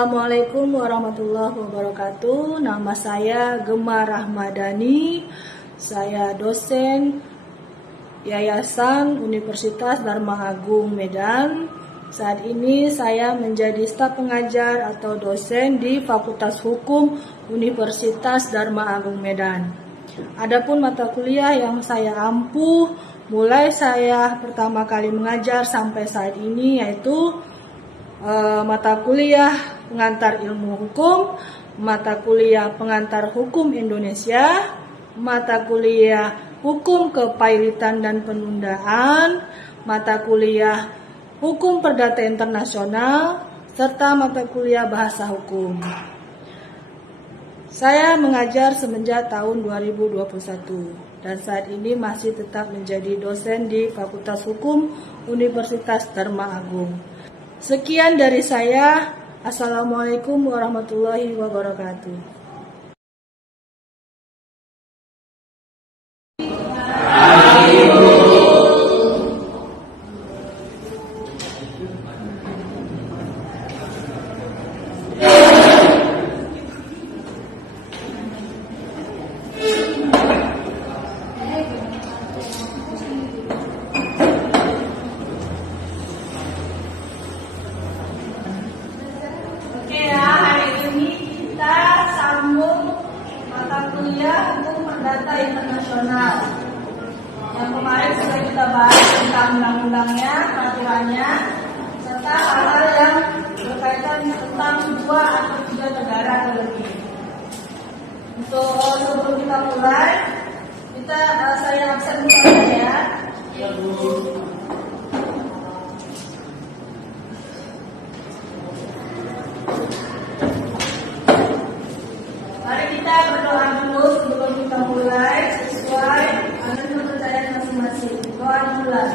Assalamualaikum warahmatullahi wabarakatuh. Nama saya Gemma Rahmadani. Saya dosen Yayasan Universitas Dharma Agung Medan. Saat ini saya menjadi staf pengajar atau dosen di Fakultas Hukum Universitas Dharma Agung Medan. Adapun mata kuliah yang saya ampuh mulai saya pertama kali mengajar sampai saat ini yaitu mata kuliah pengantar ilmu hukum, mata kuliah pengantar hukum Indonesia, mata kuliah hukum kepailitan dan penundaan, mata kuliah hukum perdata internasional, serta mata kuliah bahasa hukum. Saya mengajar semenjak tahun 2021 dan saat ini masih tetap menjadi dosen di Fakultas Hukum Universitas Dharma Agung. Sekian dari saya. Assalamualaikum warahmatullahi wabarakatuh. Kuliah Hukum Perdata Internasional. Yang kemarin sudah kita bahas tentang undang-undangnya, peraturannya, serta hal-hal yang berkaitan tentang 2 atau 3 negara atau lebih. Untuk sebelum kita mulai, saya absen dulu ya. Mari kita berdoa dulu sebelum kita mulai sesuai dengan kepercayaan masing-masing. Doa dimulai.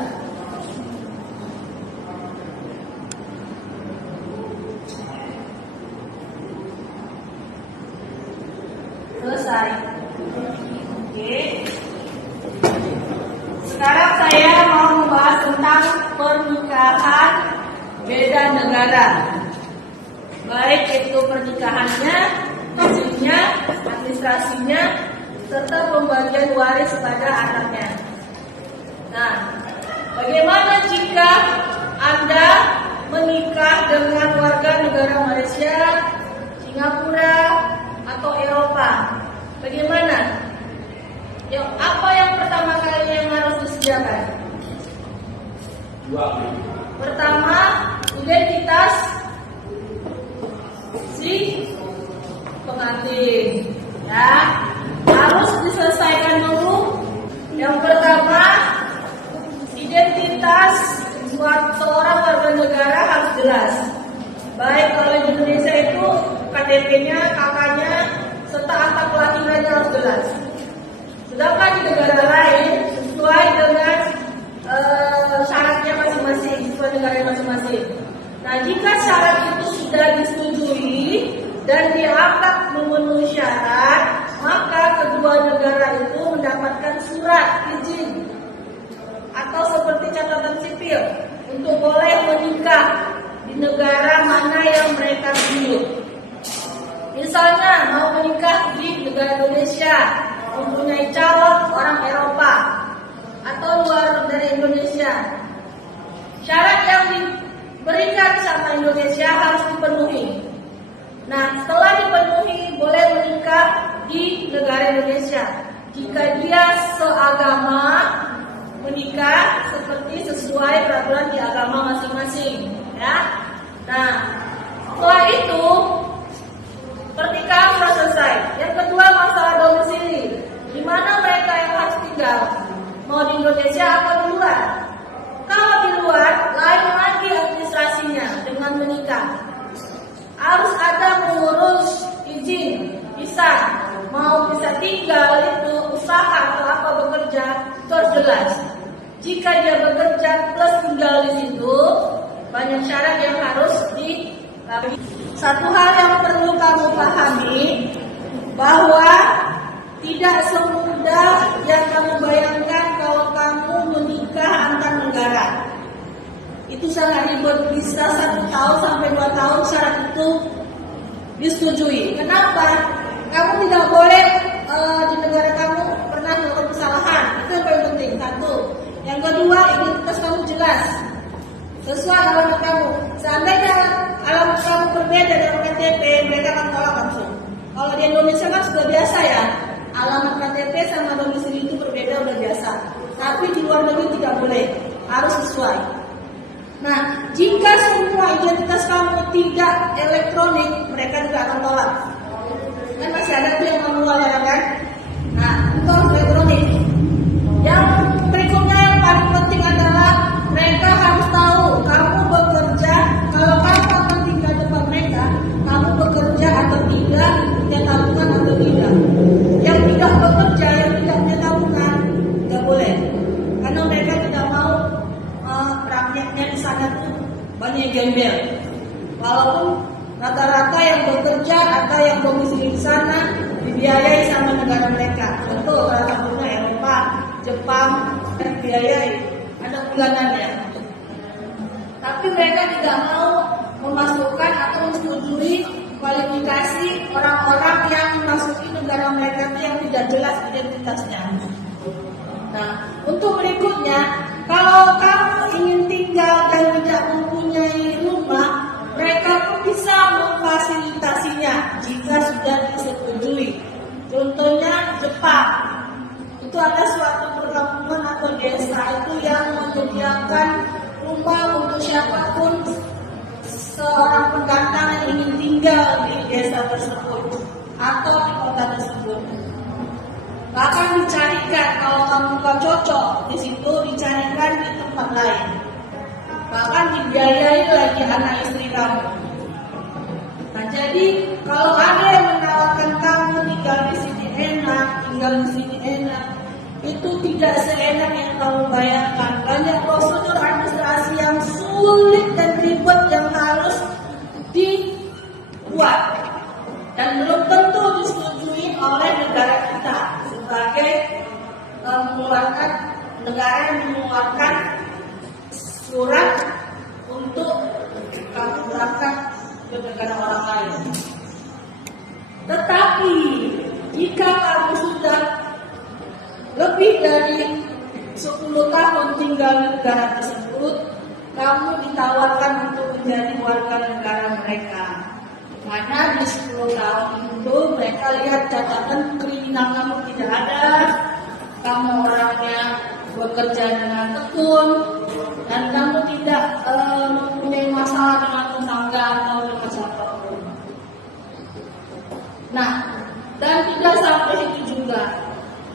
Selesai. Oke. Sekarang saya mau membahas tentang pernikahan beda negara. Baik itu pernikahannya, izinnya, administrasinya, serta pembagian waris pada anaknya. Nah, bagaimana jika Anda menikah dengan warga negara Malaysia, Singapura, atau Eropa? Bagaimana? Apa yang pertama kali yang harus disediakan? Pertama, identitas si pengantin, ya, harus diselesaikan dulu. Yang pertama, identitas seorang warga negara harus jelas. Baik kalau di Indonesia itu KTP-nya, kakaknya, serta akta kelahirannya harus jelas. Sedangkan di negara lain sesuai dengan syaratnya masing-masing, sesuai negara masing-masing. Nah, jika syarat itu sudah disetujui dan dianggap memenuhi syarat, maka kedua negara itu mendapatkan surat izin atau seperti catatan sipil untuk boleh menikah di negara mana yang mereka tuju. Misalnya mau menikah di negara Indonesia, mempunyai calon orang Eropa atau luar dari Indonesia. Syarat yang diberikan sama Indonesia harus dipenuhi. Nah, setelah dipenuhi boleh menikah di negara Indonesia. Jika dia seagama, menikah seperti sesuai peraturan di agama masing-masing, ya. Nah, setelah itu pernikahan sudah selesai. Yang kedua, masalah domisili. Di mana mereka yang harus tinggal? Mau di Indonesia atau di luar? Kalau di luar, lain lagi administrasinya dengan menikah. Harus ada mengurus izin, bisa tinggal itu usaha atau apa bekerja, itu harus jelas. Jika dia bekerja plus tinggal di situ, banyak syarat yang harus dilalui. Satu hal yang perlu kamu pahami, bahwa tidak semudah yang kamu bayangkan kalau kamu menikah antar negara. Itu sangat ribet, bisa 1 tahun sampai 2 tahun syarat itu apa? Kamu tidak boleh di negara kamu pernah melakukan kesalahan. Itu yang paling penting. Satu. Yang kedua, identitas kamu jelas sesuai alamat kamu. Seandainya alamat kamu berbeda dengan KTP, mereka akan tolak langsung. Kalau di Indonesia kan sudah biasa ya, alamat KTP sama domisili itu berbeda, udah biasa. Tapi di luar negeri tidak boleh, harus sesuai. Nah, jika semua identitas kamu tidak elektronik, mereka juga akan tolak. Kan masih ada tuh yang manual ya kan? Nah, itu harus elektronik. Yang berikutnya yang paling penting adalah mereka harus tahu kamu bekerja. Kalau kamu akan tinggal di tempat mereka, kamu bekerja atau tidak, punya tabungan atau tidak. Yang tidak bekerja, yang tidak punya tabungan, nggak boleh. Karena mereka tidak mau rakyatnya di sana tuh banyak gembel. Walaupun rata-rata yang bekerja atau yang domisili di sana dibiayai sama negara mereka. Contoh salah satunya Eropa, Jepang, dan dibiayai, ada bulanannya. Tapi mereka tidak mau memasukkan atau menyetujui kualifikasi orang-orang yang memasuki negara mereka itu yang tidak jelas identitasnya. Nah, untuk berikutnya, kalau kamu ingin tinggal dan tidak mempunyai rumah, mereka pun bisa memfasilitasinya jika sudah disetujui. Contohnya Jepang, itu ada suatu perkampungan atau desa itu yang menyediakan rumah untuk siapapun seorang pendatang yang ingin tinggal di desa tersebut atau di kota tersebut. Bahkan dicarikan kalau kamu nggak cocok di situ, dicarikan di tempat lain. Bahkan dibiayai lagi anak istri kamu. Nah, jadi kalau ada yang menawarkan kamu tinggal di sini enak, tinggal di sini enak, itu tidak seenak yang kamu bayangkan. Banyak prosedur administrasi yang sulit dan ribet yang harus dibuat dan belum tentu disetujui oleh negara kita sebagai mengeluarkan negara yang mengeluarkan surat untuk kamu berangkat ke negara orang lain. Tetapi jika kamu sudah lebih dari 10 tahun tinggal di negara tersebut, kamu ditawarkan untuk menjadi warga negara mereka. Karena di 10 tahun itu mereka lihat catatan kriminal kamu tidak ada, kamu orangnya bekerja dengan tekun, dan kamu tidak mempunyai masalah dengan tetangga atau dengan siapapun. Nah, dan tidak sampai itu juga.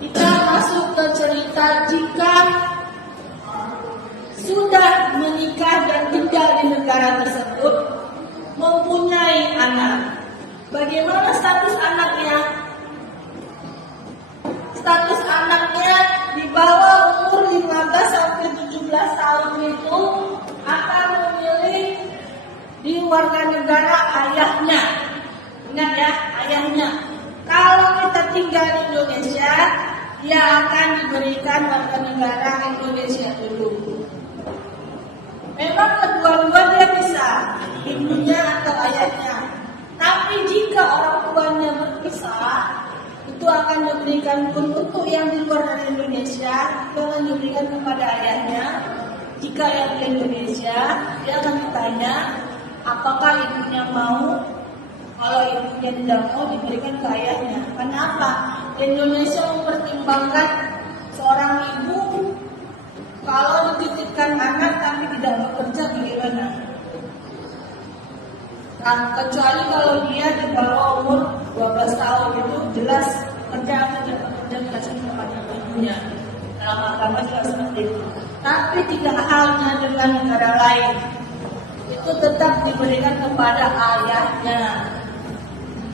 Kita masuk ke cerita jika sudah menikah dan tinggal di negara tersebut, mempunyai anak. Bagaimana status anaknya? Status anaknya di bawah umur 15 sampai 17 tahun itu akan memilih di warga negara ayahnya. Ingat ya, ayahnya. Kalau kita tinggal di Indonesia, dia akan diberikan warga negara Indonesia dulu. Memang kedua-dua dia bisa, ibunya atau ayahnya. Tapi jika orang tuanya berpisah, itu akan diberikan pun untuk yang di luar dari Indonesia, itu akan diberikan kepada ayahnya. Jika yang di Indonesia, dia akan ditanya apakah ibunya mau. Kalau ibunya tidak mau, diberikan ke ayahnya. Kenapa? Indonesia mempertimbangkan seorang ibu kalau dititipkan anak tapi tidak bekerja bagaimana? Nah, kecuali kalau dia di bawah umur 12 tahun itu jelas kerja atau tidak bekerja dikasih kepada ibunya. Dalam agama juga seperti itu. Tapi tidak halnya dengan negara lain. Itu tetap diberikan kepada ayahnya.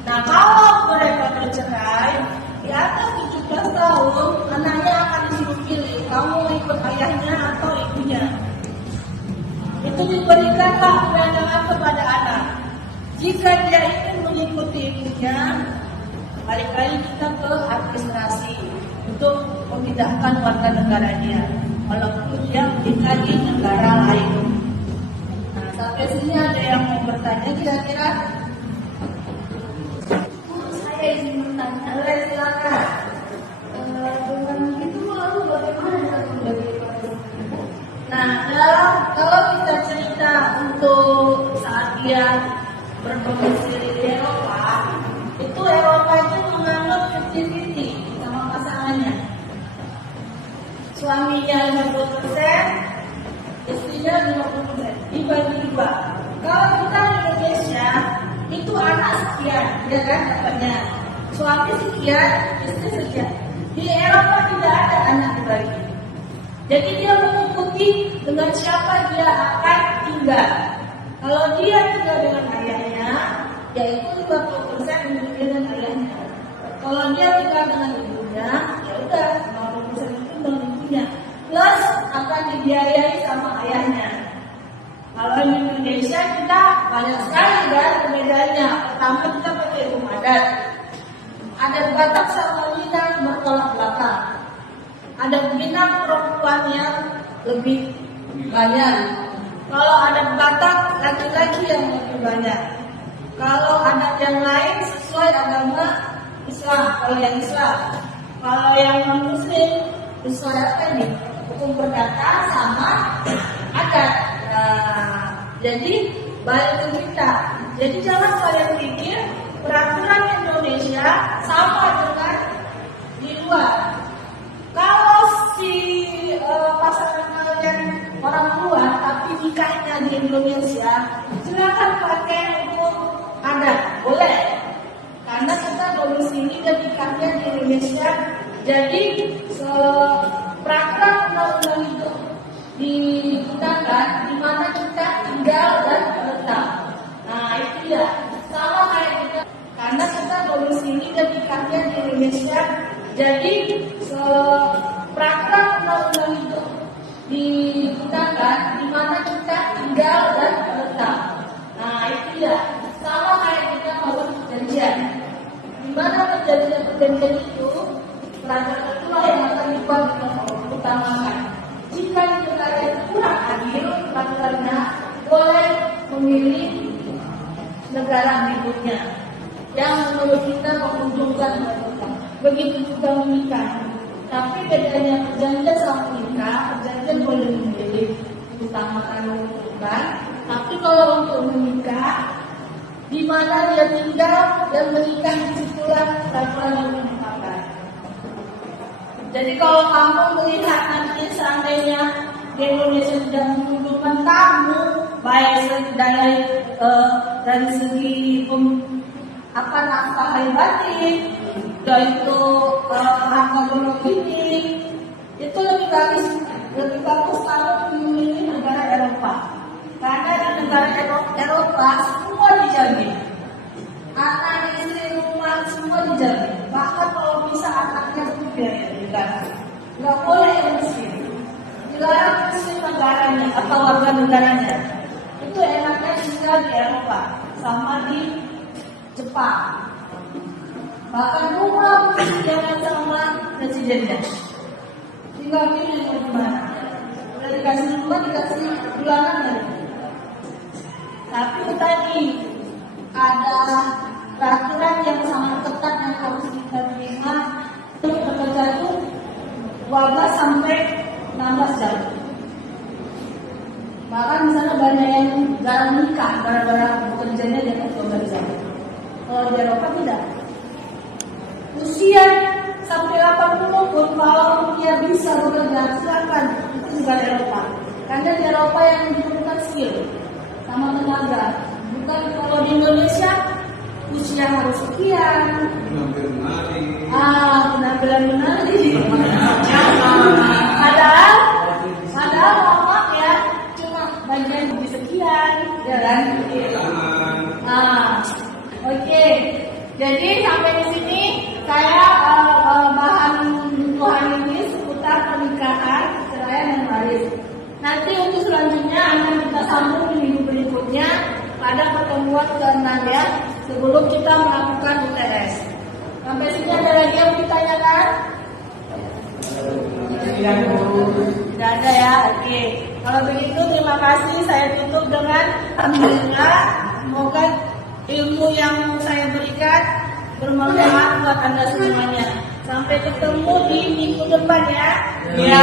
Nah, kalau mereka bercerai di atas 17 tahun, anaknya akan disuruh pilih, kamu ikut ayahnya atau ibunya. Itu diberikanlah kewenangan kepada anak. Jika dia ingin mengikuti ibunya, balik lagi kita ke administrasi untuk memindahkan warga negara dia, walaupun dia menikah di negara lain. Nah, sampai sini ada yang mau bertanya kira-kira? kalau kita cerita untuk saat dia berdomisili di Eropa, itu Eropa itu menganut 50-50 sama pasangannya. Suaminya 50%, istrinya 50%, dibagi dua. Kalau kita di Indonesia, itu anak sekian, ya kan dapatnya. Suami sekian, istri sekian. Di Eropa tidak ada anak dibagi. Jadi dia mengikuti dengan siapa dia akan tinggal. Kalau dia tinggal dengan ayahnya, yaitu 50% dengan ayahnya. Kalau dia tinggal dengan ibunya, ya udah 50% itu dengan ibunya. Plus akan dibiayai sama ayahnya. Kalau di Indonesia kita banyak sekali kan perbedaannya. Pertama kita pakai hukum adat. Ada Batak sama Minang bertolak belakang. Ada Minang perempuan yang lebih banyak. Kalau ada Batak laki-laki yang lebih banyak. Kalau adat yang lain sesuai agama Islam. Kalau yang Islam, kalau yang non Muslim sesuai apa nih? Hukum perdata sama adat. Nah, jadi balik ke kita. Jadi jangan kalian pikir peraturan Indonesia sama dengan di luar. Kalau si pasangan kalian orang luar tapi nikahnya di Indonesia, silakan pakai hukum adat, boleh. Karena kita domisili dan nikahnya di Indonesia, jadi peraturan undang-undang itu digunakan di mana kita tinggal dan menetap. Nah itu ya, sama kayak kita. Karena kita domisili dan nikahnya di Indonesia, jadi peraturan undang-undang itu digunakan di mana kita tinggal dan menetap. Nah itu ya, sama kayak kita mau perjanjian. Di mana perjanjian itu, peraturan itulah yang akan dibuat kita utamakan. Jika di negara yang kurang adil peraturannya, boleh memilih negara berikutnya yang menurut kita menguntungkan mereka. Begitu juga menikah. Tapi bedanya perjanjian sama menikah, perjanjian boleh memilih utamakan menguntungkan. Tapi kalau untuk menikah, di mana dia tinggal dan menikah, disitulah peraturan yang menetapkan. Jadi kalau kamu melihat nanti seandainya di Indonesia sudah menguntungkan kamu, baik dari segi nafkah batin, yaitu harga ekonomi, itu lebih bagus kamu memilih negara Eropa. Karena di negara Eropa semua dijamin, anak istri rumah semua dijamin. Bahkan kalau bisa anaknya itu biaya nggak boleh miskin, dilarang miskin negaranya atau warga negaranya. Itu enaknya tinggal di Eropa sama di Jepang. Bahkan rumah jangan sama presidennya. Tinggal pilih mau gimana. Udah dikasih rumah, dikasih bulanan dari. Tapi tadi ada peraturan yang sangat ketat yang harus kita terima. Bekerja itu 12 sampai 16 jam. Bahkan misalnya banyak yang jarang nikah gara-gara bekerjanya di atas 12 jam. Kalau di Eropa tidak. Usia sampai 80 pun kalau dia bisa bekerja, silakan. Itu juga di Eropa. Karena di Eropa yang diperlukan skill sama tenaga. Bukan kalau di Indonesia usia harus sekian. Penampilan menari. Padahal maaf ya, cuma bagian lebih sekian, ya kan? Oke. Jadi sampai di sini saya bahan Tuhan ini seputar pernikahan, perceraian dan waris. Nanti untuk selanjutnya akan kita sambung di minggu berikutnya pada pertemuan ke-6 ya, sebelum kita melakukan UTS. Sampai sini ada lagi yang ditanyakan? Tidak ada ya, oke. Kalau begitu terima kasih, saya tutup dengan alhamdulillah. Semoga ilmu yang saya berikan bermanfaat buat Anda semuanya. Sampai ketemu di minggu depan ya. Ya.